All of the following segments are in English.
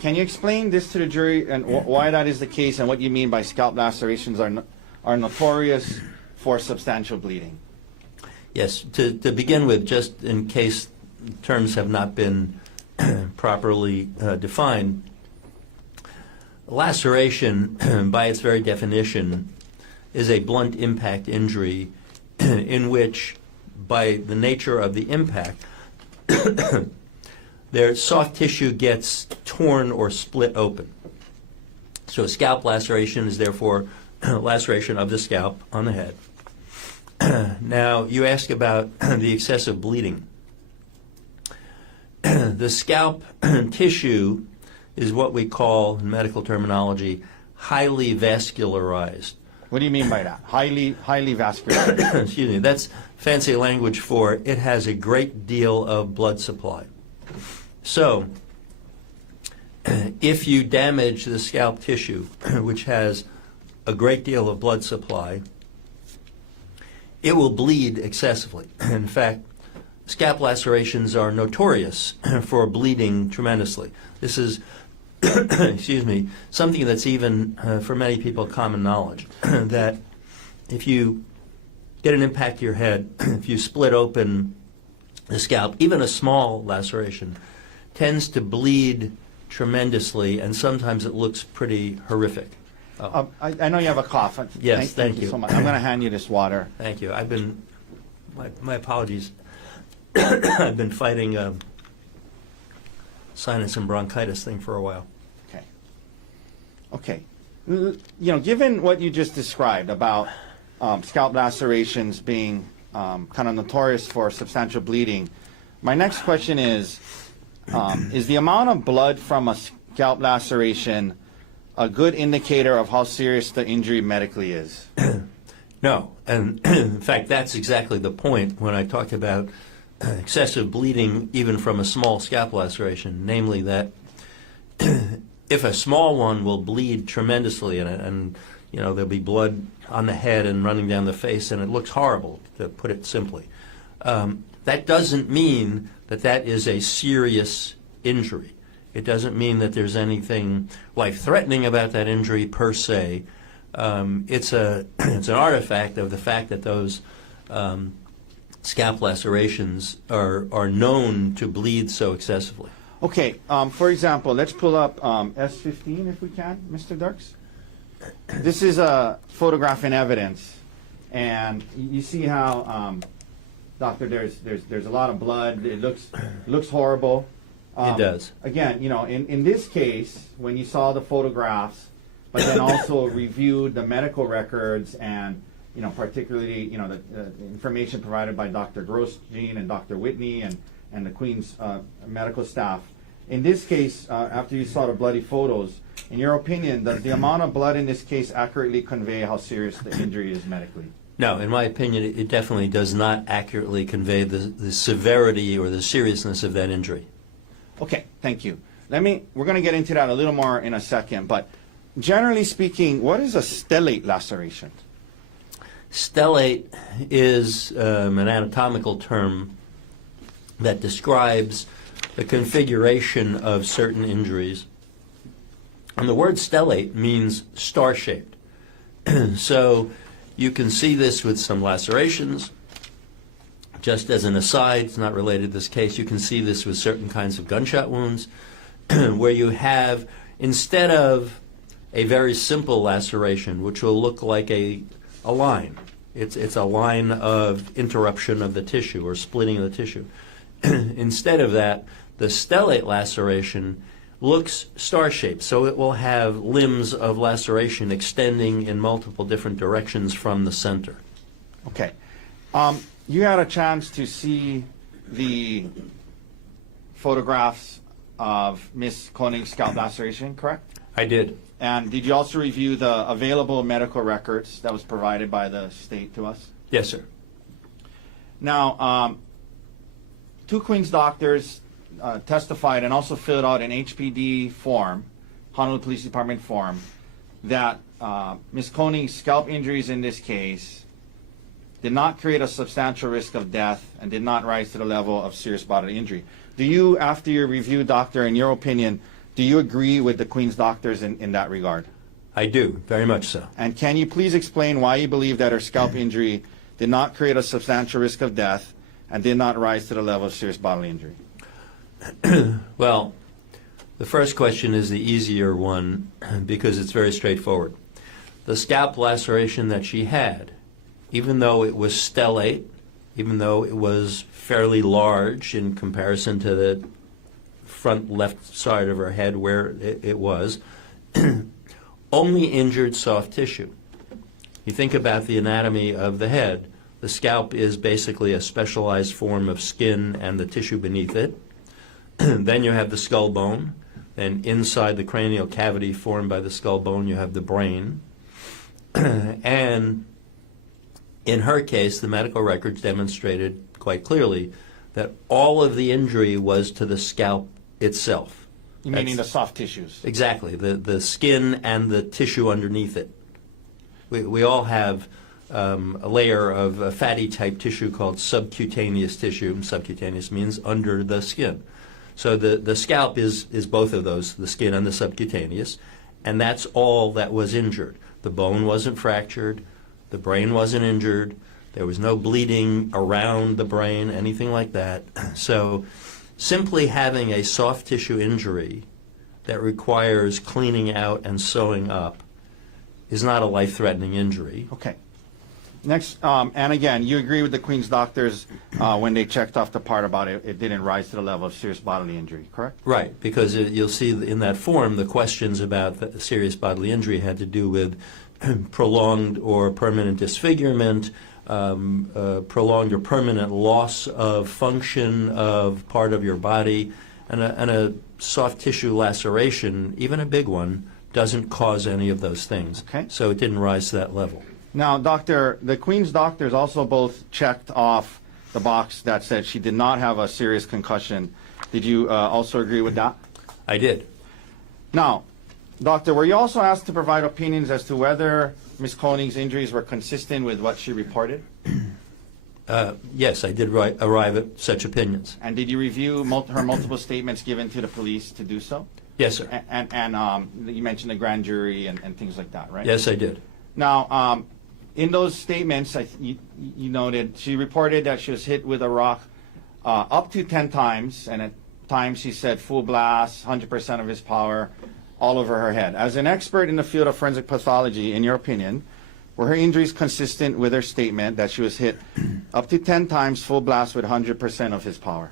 Can you explain this to the jury and why that is the case and what you mean by scalp lacerations are notorious for substantial bleeding? Yes, to begin with, just in case terms have not been properly defined, laceration, by its very definition, is a blunt impact injury in which, by the nature of the impact, their soft tissue gets torn or split open. So a scalp laceration is therefore laceration of the scalp on the head. Now, you ask about the excessive bleeding. The scalp tissue is what we call, in medical terminology, highly vascularized. What do you mean by that? Highly vascularized? Excuse me. That's fancy language for it has a great deal of blood supply. So, if you damage the scalp tissue, which has a great deal of blood supply, it will bleed excessively. In fact, scalp lacerations are notorious for bleeding tremendously. This is, excuse me, something that's even, for many people, common knowledge, that if you get an impact to your head, if you split open the scalp, even a small laceration tends to bleed tremendously, and sometimes it looks pretty horrific. Oh. I know you have a cough. Yes, thank you so much. I'm going to hand you this water. Thank you. I've been, my apologies. I've been fighting a sinus and bronchitis thing for a while. Okay. Okay. You know, given what you just described about scalp lacerations being kind of notorious for substantial bleeding, my next question is the amount of blood from a scalp laceration a good indicator of how serious the injury medically is? No, and in fact, that's exactly the point when I talked about excessive bleeding even from a small scalp laceration, namely that if a small one will bleed tremendously and you know, there'll be blood on the head and running down the face, and it looks horrible, to put it simply. That doesn't mean that that is a serious injury. It doesn't mean that there's anything life-threatening about that injury per se. It's an artifact of the fact that those scalp lacerations are known to bleed so excessively. Okay, for example, let's pull up S15 if we can, Mr. Dirks. This is a photograph in evidence, and you see how, doctor, there's a lot of blood. It looks horrible. It does. Again, you know, in this case, when you saw the photographs, but then also reviewed the medical records and, you know, particularly, you know, the information provided by Dr. Grosjean and Dr. Whitney and the Queen's medical staff. In this case, after you saw the bloody photos, in your opinion, does the amount of blood in this case accurately convey how serious the injury is medically? No, in my opinion, it definitely does not accurately convey the severity or the seriousness of that injury. Okay, thank you. We're going to get into that a little more in a second, but generally speaking, what is a stellate laceration? Stellate is an anatomical term that describes the configuration of certain injuries. And the word stellate means star-shaped. So you can see this with some lacerations. Just as an aside, it's not related to this case, you can see this with certain kinds of gunshot wounds where you have, instead of a very simple laceration, which will look like a line, it's a line of interruption of the tissue or splitting of the tissue. Instead of that, the stellate laceration looks star-shaped, so it will have limbs of laceration extending in multiple different directions from the center. Okay. You had a chance to see the photographs of Ms. Konig's scalp laceration, correct? I did. And did you also review the available medical records that was provided by the state to us? Yes, sir. Now, two Queen's doctors testified and also filled out an HPD form, Honolulu Police Department form, that Ms. Konig's scalp injuries in this case did not create a substantial risk of death and did not rise to the level of serious bodily injury. Do you, after your review, doctor, in your opinion, Do you agree with the Queen's doctors in that regard? I do, very much so. And can you please explain why you believe that her scalp injury did not create a substantial risk of death and did not rise to the level of serious bodily injury? Well, the first question is the easier one because it's very straightforward. The scalp laceration that she had, even though it was stellate, even though it was fairly large in comparison to the front left side of her head where it was, only injured soft tissue. You think about the anatomy of the head. The scalp is basically a specialized form of skin and the tissue beneath it. Then you have the skull bone. Then inside the cranial cavity formed by the skull bone, you have the brain. And in her case, the medical records demonstrated quite clearly that all of the injury was to the scalp itself. You meaning the soft tissues? Exactly, the skin and the tissue underneath it. We all have a layer of fatty type tissue called subcutaneous tissue. Subcutaneous means under the skin. So the scalp is both of those, the skin and the subcutaneous, and that's all that was injured. The bone wasn't fractured, the brain wasn't injured, there was no bleeding around the brain, anything like that. So simply having a soft tissue injury that requires cleaning out and sewing up is not a life-threatening injury. Okay. Next, and again, you agree with the Queen's doctors when they checked off the part about it didn't rise to the level of serious bodily injury, correct? Right, because you'll see in that form the questions about the serious bodily injury had to do with prolonged or permanent disfigurement, prolonged or permanent loss of function of part of your body, and a soft tissue laceration, even a big one, doesn't cause any of those things. Okay. So it didn't rise to that level. Now, Doctor, the Queen's doctors also both checked off the box that said she did not have a serious concussion. Did you also agree with that? I did. Now, Doctor, were you also asked to provide opinions as to whether Ms. Konig's injuries were consistent with what she reported? Yes, I did arrive at such opinions. And did you review her multiple statements given to the police to do so? Yes, sir. And you mentioned the grand jury and things like that, right? Yes, I did. Now, in those statements, you noted she reported that she was hit with a rock up to 10 times, and at times she said full blast, 100% of his power, all over her head. As an expert in the field of forensic pathology, in your opinion, were her injuries consistent with her statement that she was hit up to 10 times full blast with 100% of his power?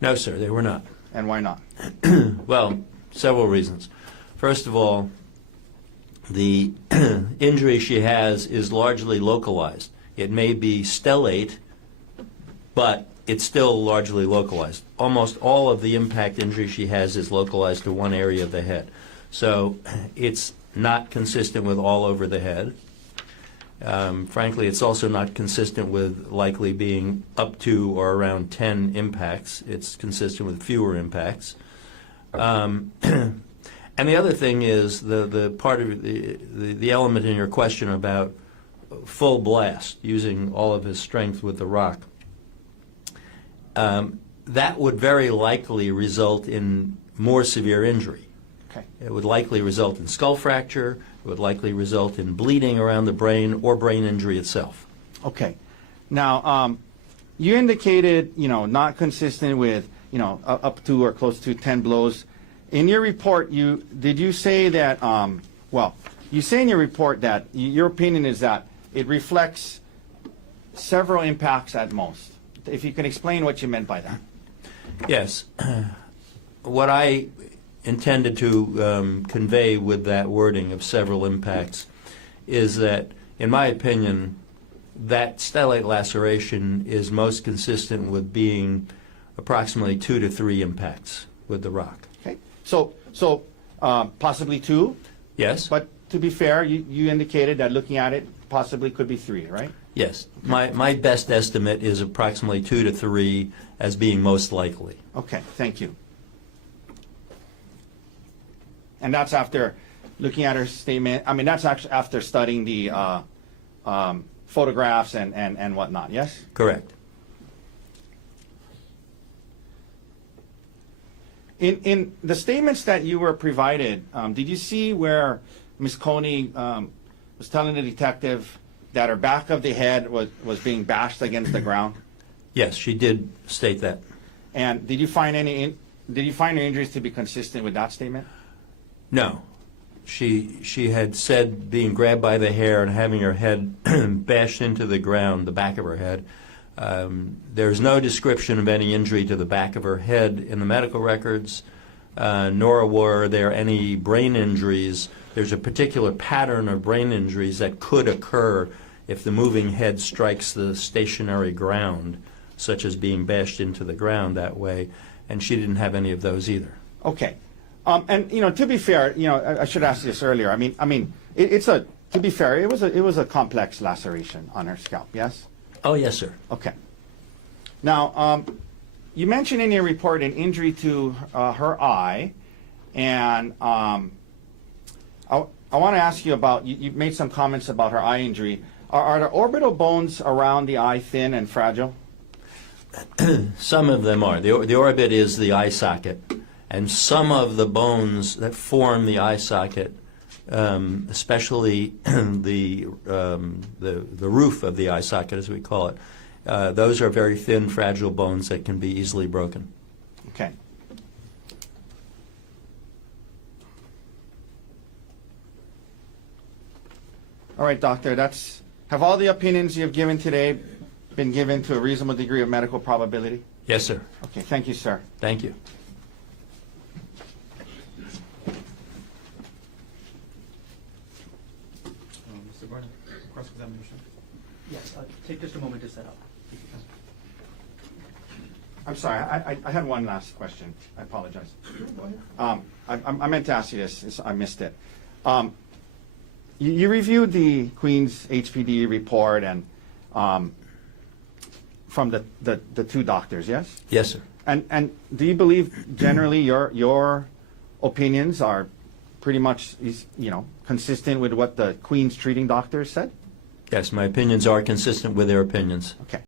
No, sir, they were not. And why not? Well, several reasons. First of all, the injury she has is largely localized. It may be stellate, but it's still largely localized. Almost all of the impact injury she has is localized to one area of the head. So it's not consistent with all over the head. Frankly, it's also not consistent with likely being up to or around 10 impacts. It's consistent with fewer impacts. And the other thing is the part of the element in your question about full blast, using all of his strength with the rock. That would very likely result in more severe injury. Okay. It would likely result in skull fracture. It would likely result in bleeding around the brain or brain injury itself. Okay. Now, you indicated, not consistent with, up to or close to 10 blows. In your report, did you say that, you say in your report that your opinion is that it reflects several impacts at most. If you can explain what you meant by that. Yes. What I intended to convey with that wording of several impacts is that, in my opinion, that stellate laceration is most consistent with being approximately 2 to 3 impacts with the rock. Okay. So possibly 2? Yes. But to be fair, you indicated that looking at it, possibly could be 3, right? Yes. My best estimate is approximately 2 to 3 as being most likely. Okay, thank you. And that's after looking at her statement. I mean, that's actually after studying the photographs and whatnot, yes? Correct. In the statements that you were provided, did you see where Ms. Konig was telling the detective that her back of the head was being bashed against the ground? Yes, she did state that. And did you find her injuries to be consistent with that statement? No. She had said being grabbed by the hair and having her head bashed into the ground, the back of her head. There's no description of any injury to the back of her head in the medical records, nor were there any brain injuries. There's a particular pattern of brain injuries that could occur if the moving head strikes the stationary ground, such as being bashed into the ground that way, and she didn't have any of those either. Okay. And to be fair, I should ask this earlier. I mean, to be fair, it was a complex laceration on her scalp. Yes. Oh, yes, sir. Okay. Now, you mentioned in your report an injury to her eye, and I want to ask you about. You made some comments about her eye injury. Are the orbital bones around the eye thin and fragile? Some of them are. The orbit is the eye socket. And some of the bones that form the eye socket, especially the roof of the eye socket, as we call it, those are very thin, fragile bones that can be easily broken. Okay. All right, doctor. Have all the opinions you've given today been given to a reasonable degree of medical probability? Yes, sir. Okay. Thank you, sir. Thank you. Mr. Gordon, cross-examination. Yes, take just a moment to set up. I'm sorry. I had one last question. I apologize. I meant to ask you this. I missed it. You reviewed the Queen's HPD report and from the two doctors, yes? Yes, sir. And do you believe generally your opinions are pretty much consistent with what the Queen's treating doctors said? Yes, my opinions are consistent with their opinions. Okay.